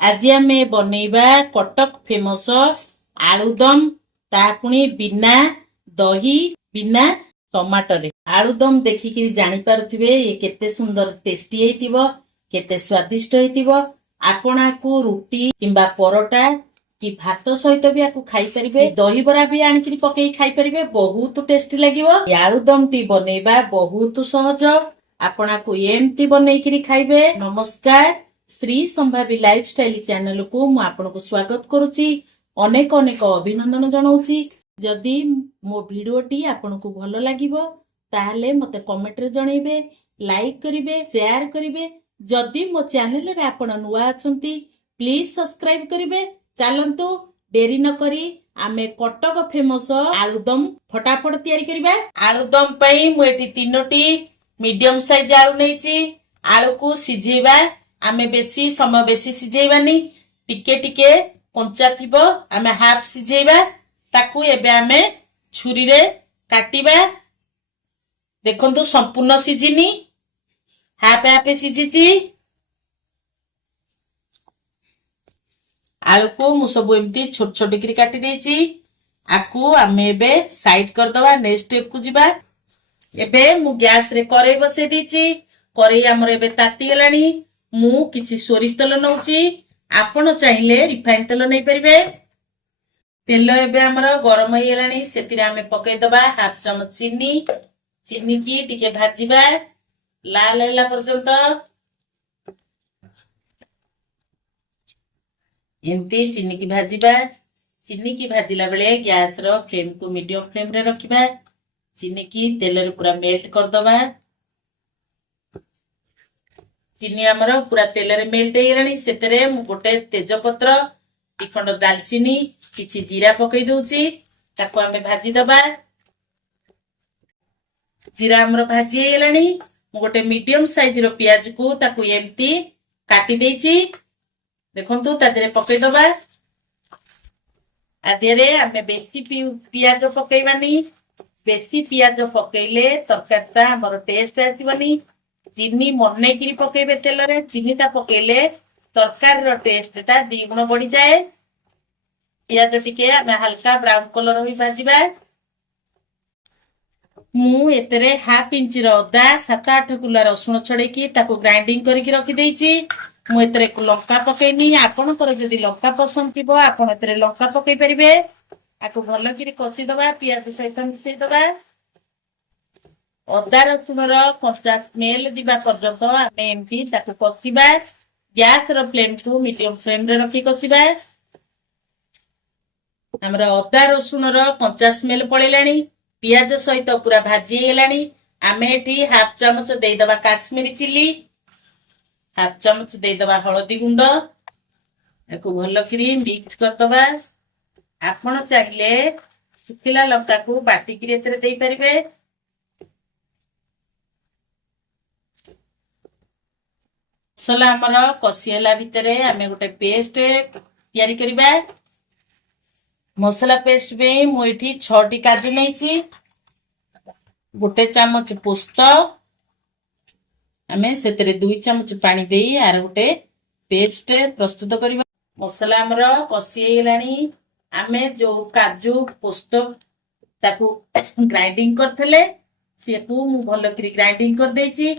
आज आमे बनेबा कटक फेमस आलुदम ता पुणी बिना दही बिना टमाटर आलुदम देखिकी जानी पारुथिबे ये केते सुंदर टेस्टी हेतिबो केते स्वादिष्ट हेतिबो आपणा को रोटी किंबा परोटा कि भात सहित भी आपको खाई परिबे दही बरा भी आनिकरी पकेई खाई परिबे बहुत टेस्टी लागिवो आलुदम टी बनेबा बहुत सहज आपणा को एमती बनेइकरी खाइबे। नमस्कार श्री संभावी लाइफस्टाइल चैनल को मु आपनको स्वागत करुची अनेक अनेक अभिनंदन जनाउची। जदि मो भिडियोटी आपनको भलो लागिवो ताहले मते कमेंट रे जणैबे लाइक करिवे शेयर करिवे जदि मो चैनल रे आपण नुवा अछंती प्लीज सब्सक्राइब करिवे। चलंतु डेरी न करी आमे कटक फेमस आलुदम फटाफट तयारी करिबा। आलुदम पई मु एटी तीनोटी मीडियम साइज आलू नेची आलू को सिझेबा आमे बेसी समय बेसी सिझेबानी टिके टिके कंचा थिबो आमे हाफ सिझेबा ताकू एबे आमे छुरी रे काटिबा। देखंतु संपूर्ण सिझिनी हाफ हाफ सिझिची आलू को मु सब एमती छोट छोट करी काटी देची आकू आमे एबे साइड कर दवा। नेक्स्ट स्टेप को जिबा एबे मु गैस रे करेई बसे दीची करेई हमर एबे ताती गलानी मु किछि सोरिष तेल नउची आपण चाहिले रिफाइन तेल नै परिबे। तेल एबे हमर गरम होई गलानी सेतिरे हमें पकेई दबा हाफ चम्मच चीनी चीनी की टिके भाजीबा लाल हैला पर्यंत एमती चीनी की भाजीबा। चीनी की भाजिला बेले गैस रो फ्लेम को मीडियम फ्लेम रे रखिबा। चीनी की तेल रे पूरा मेल्ट कर दबा। चीनी हमर पूरा तेल रे मेल्ट हे गलानी सेतरे मु गोटे तेज पत्र खंड दालचीनी किछि जीरा पकई दउची ताको हमें भाजी दबा। जीरा हमर भाजी हे गलानी मु गोटे मीडियम साइज रो प्याज को ताको एमती काटी देची देखंतु तादरे पकई दबा। आदेरे हमें बेसी पियाज पकईबानी बेसी पियाज पकईले तरकारीटा हमर टेस्ट आसीबनी। चीनी मने किरी पकेबे तेल रे चीनीटा पकेले तरकारी रो टेस्टटा द्विगुण बढ़ी जाए। पियाज टिके हमें हल्का ब्राउन कलर होई भाजीबा। मु एतरे हाफ इंच रो अदा 7-8 कुला रसुण छड़ेकी ताको ग्राइंडिंग करके रखी देची। मु एतरे लंका पकेनी आपण कर जदी लंका पसंद थिबो आपण एतरे लंका पकई परिबे। आको भलो किरी कसी दबा पियाज सहित मिसई दबा। अदा रसुण रो कच्चा स्मेल दिबा पर्यंत आमे एमती ताको कसीबा। गैस रो फ्लेम को मीडियम फ्लेम रे रखी कसीबा। हमरा अदा रसुण रो कच्चा स्मेल पळेलानी पियाज सहित पूरा भाजी हेलानी आमे एठी हाफ चम्मच देई दबा काश्मीरी चिली हाफ चम्मच दे दबा हळदी गुंड एको भलो करी मिक्स कर दबा। आपण चाहिले सुखिला लंका को बाटी करी एतरे देई परिबे। मसला हमर कसियला भितरे हमें गोटे पेस्ट तयारी करिबा। मसला पेस्ट बे मु एठी 6टी काजू नेची गोटे चम्मच पोस्त हमें सेतरे 2 चम्मच पानी देई आर गोटे पेस्ट प्रस्तुत करिबा। मसला हमर कसी हेलानी हमें जो काजू पोस्त ताकू ग्राइंडिंग करथले सेकू मु भलो करी ग्राइंडिंग कर देची।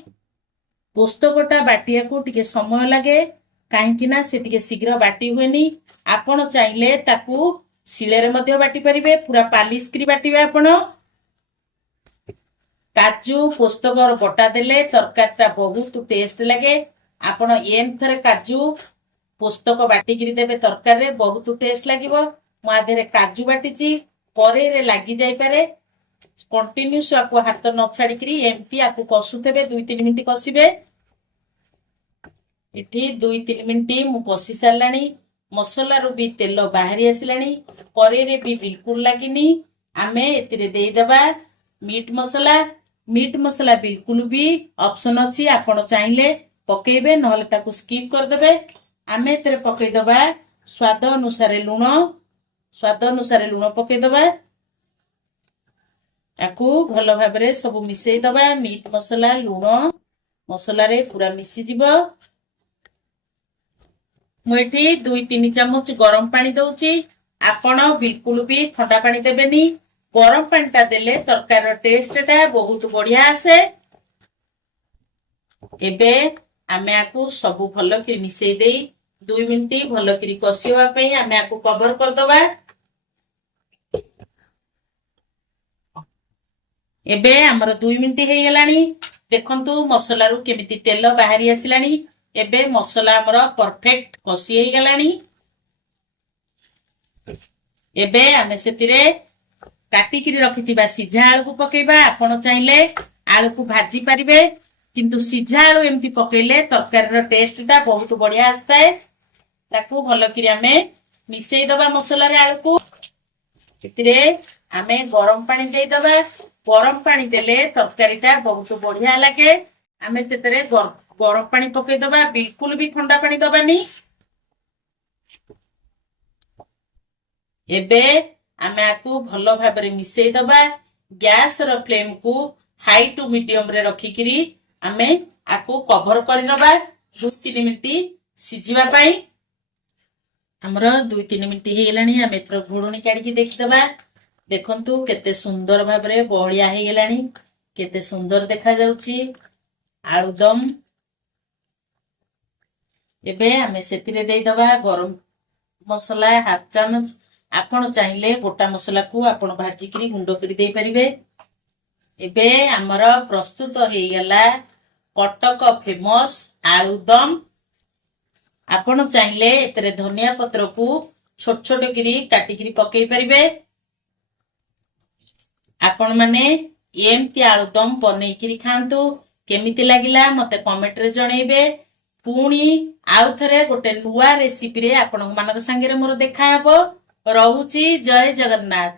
पोस्त गोटा बाटिया को टिके समय लागे काहे कि ना से टिके शीघ्र बाटी हुएनी। आपण चाहिले ताकू शिले रे मध्ये बाटी परिबे पूरा पालिश करी बाटिबे। आपण काजू पोस्तकर बटा देले तरकारीटा बहुत टेस्ट लगे। आपण एम थरे काजू पोस्तक बाटी करी देबे तरकारी रे बहुत टेस्ट लागिवो। मु आधेरे काजू बाटीची करे रे लागी जाई पारे कंटिन्यूस आको हाथ न छाड़ी करी एमती आको कसुथेबे 2-3 मिनिट कसिबे। एठी 2-3 मिनिट मु कसी सारलानी मसला रो भी तेल बाहरी आसिलानी करे रे भी बिल्कुल लागिनी। आमे एतिरे देई दबा मीट मसला बिल्कुल भी ऑप्शन अछि आपण चाहिले पकेबे नहले ताकू स्किप कर देबे। आमे एतिरे पकेई दबा स्वाद अनुसार लूण पकेई दबा। आकू भलो भाबरे सब मिसई दबा। मीट मसला लूण मसला रे पूरा मिसी जिवो। ମୁଁ ଏଠି 2-3 ଚାମଚ ଗରମ ପାଣି ଦଉଛି। ଆପଣ ବିଲକୁଲ ବି ଥଣ୍ଡା ପାଣି ଦେବେନି। ଗରମ ପାଣିଟା ଦେଲେ ତରକାରୀର ଟେଷ୍ଟଟା ବହୁତ ବଢିଆ ଆସେ। ଏବେ ଆମେ ଆକୁ ସବୁ ଭଲକିରି ମିଶେଇ ଦେଇ 2 ମିନିଟ୍ ଭଲକିରି କଷିବା ପାଇଁ ଆମେ ଆକୁ କଭର କରିଦବା। ଏବେ ଆମର 2 ମିନିଟ୍ ହେଇଗଲାଣି। ଦେଖନ୍ତୁ ମସଲାରୁ କେମିତି ତେଲ ବାହାରି ଆସିଲାଣି। ଏବେ ମସଲା ଆମର ପରଫେକ୍ଟ କଷି ହେଇଗଲାଣି। ଏବେ ଆମେ ସେଥିରେ କାଟିକିରି ରଖିଥିବା ସିଝା ଆଳୁକୁ ପକେଇବା। ଆପଣ ଚାହିଁଲେ ଆଳୁକୁ ଭାଜି ପାରିବେ, କିନ୍ତୁ ସିଝା ଆଳୁ ଏମିତି ପକେଇଲେ ତରକାରୀର ଟେଷ୍ଟଟା ବହୁତ ବଢିଆ ଆସିଥାଏ। ତାକୁ ଭଲକିରି ଆମେ ମିଶେଇ ଦବା ମସଲାରେ ଆଳୁକୁ। ସେଥିରେ ଆମେ ଗରମ ପାଣି ଦେଇଦବା। ଗରମ ପାଣି ଦେଲେ ତରକାରୀଟା ବହୁତ ବଢିଆ ଲାଗେ। ଆମେ ସେଥିରେ ଗରମ ପାଣି ପକେଇଦବା, ବିଲକୁଲ ବି ଥଣ୍ଡା ପାଣି ଦବାନି। ଏବେ ଆମେ ଆକୁ ଭଲ ଭାବରେ ମିଶେଇ ଦବା। ଗ୍ୟାସର ଫ୍ଲେମକୁ ହାଇ ଟୁ ମିଡିୟମରେ ରଖିକିରି ଆମେ ଆକୁ କଭର କରିନବା 2-3 ମିନିଟ୍ ସିଝିବା ପାଇଁ। ଆମର 2-3 ମିନିଟ୍ ହେଇଗଲାଣି। ଆମେ ଏଥର ଘୋଡ଼ଣୀ କାଢିକି ଦେଖିଦବା। ଦେଖନ୍ତୁ କେତେ ସୁନ୍ଦର ଭାବରେ ବହଳିଆ ହେଇଗଲାଣି, କେତେ ସୁନ୍ଦର ଦେଖାଯାଉଛି ଆଳୁଦମ। ଏବେ ଆମେ ସେଥିରେ ଦେଇଦବା ଗରମ ମସଲା 1/2 ଚାମଚ। ଆପଣ ଚାହିଁଲେ ଗୋଟା ମସଲାକୁ ଆପଣ ଭାଜିକିରି ଗୁଣ୍ଡ କରି ଦେଇପାରିବେ। ଏବେ ଆମର ପ୍ରସ୍ତୁତ ହେଇଗଲା କଟକ ଫେମସ ଆଳୁଦମ। ଆପଣ ଚାହିଁଲେ ଏଥିରେ ଧନିଆ ପତ୍ରକୁ ଛୋଟ ଛୋଟ କିରି କାଟିକିରି ପକେଇ ପାରିବେ। ଆପଣ ମାନେ ଏମିତି ଆଳୁଦମ ବନେଇକିରି ଖାଆନ୍ତୁ। କେମିତି ଲାଗିଲା ମତେ କମେଣ୍ଟରେ ଜଣେଇବେ। ପୁଣି ଆଉ ଥରେ ଗୋଟେ ନୂଆ ରେସିପିରେ ଆପଣଙ୍କ ମାନଙ୍କ ସାଙ୍ଗରେ ମୋର ଦେଖାହବ। ରହୁଛି। ଜୟ ଜଗନ୍ନାଥ।